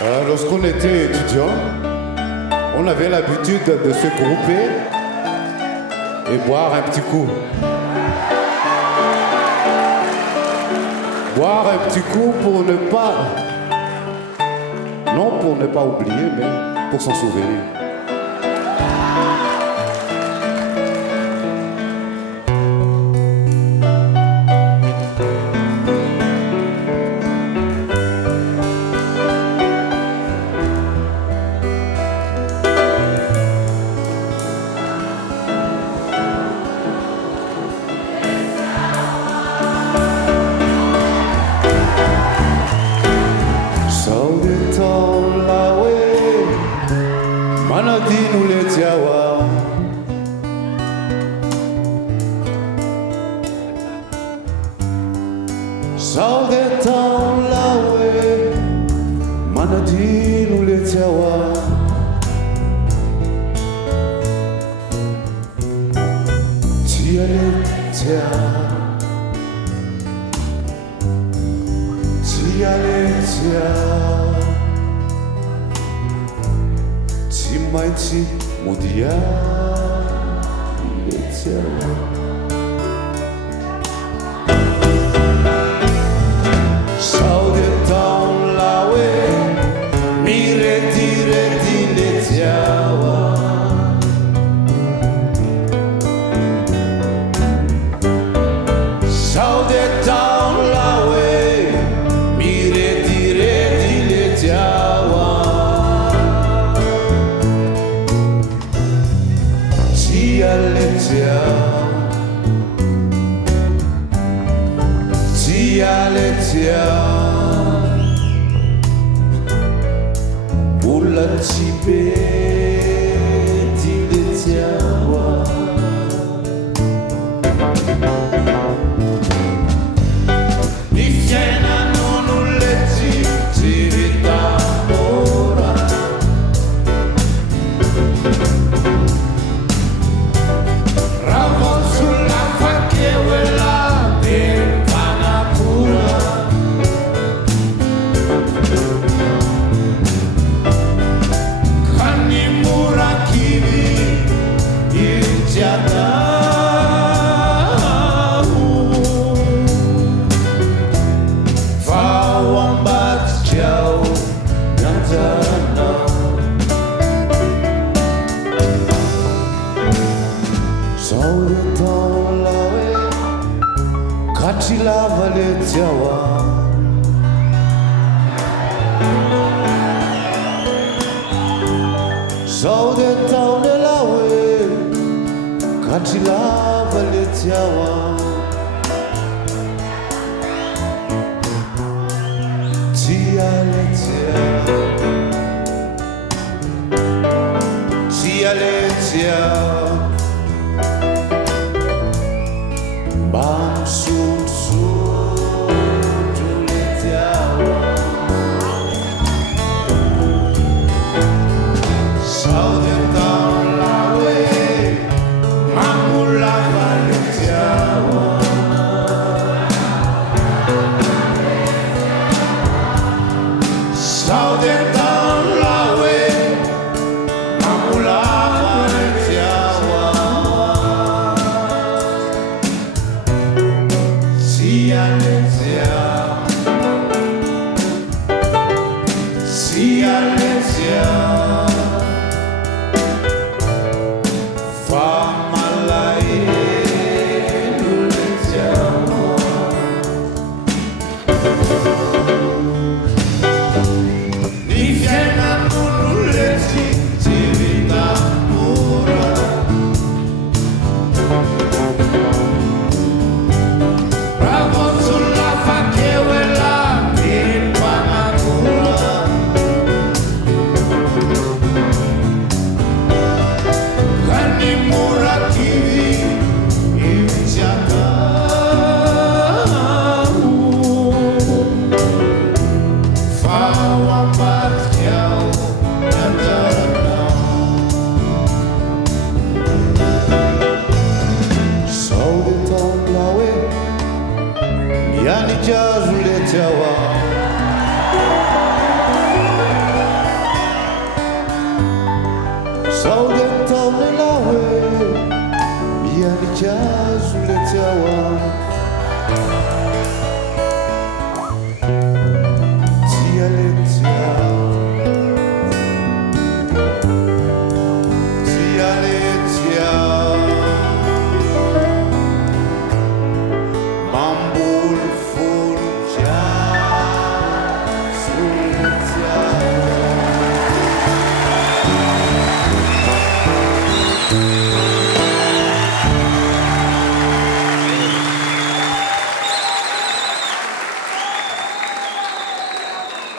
Lorsqu'on était étudiant, on avait l'habitude de se grouper et boire un petit coup. Boire un petit coup pour ne pas... Non pour ne pas oublier, mais pour s'en souvenir. Manadinu letiawa Saudetan lawe Manadinu letiawa Tia letia Tia letia Mighty Modia Saudetan lawe Mire dire di letiawa Saudetan lawe Mire dire di letiawa Tia letia Bulla cipe Ti letiawa Mi fiena non leti Ti ritambora Ramon sulla facchia quella tempana pura Cani mura kiwi irjata Fa wambat jauh Nantana Saudetan lawe Kati lava letiawa Saudetan lawe Kati lava letiawa Tia letia Tia letia Bam sun tu letiawa Saudetan lawe Mamula letiawa Saudetan lawe Mamula letiawa Tia letia Famalae letiawa Ni fiena non leti Ti ritambora Ramon sulla facchia quella tempana pura Cani mura kiwi irjata Fa wambat jauh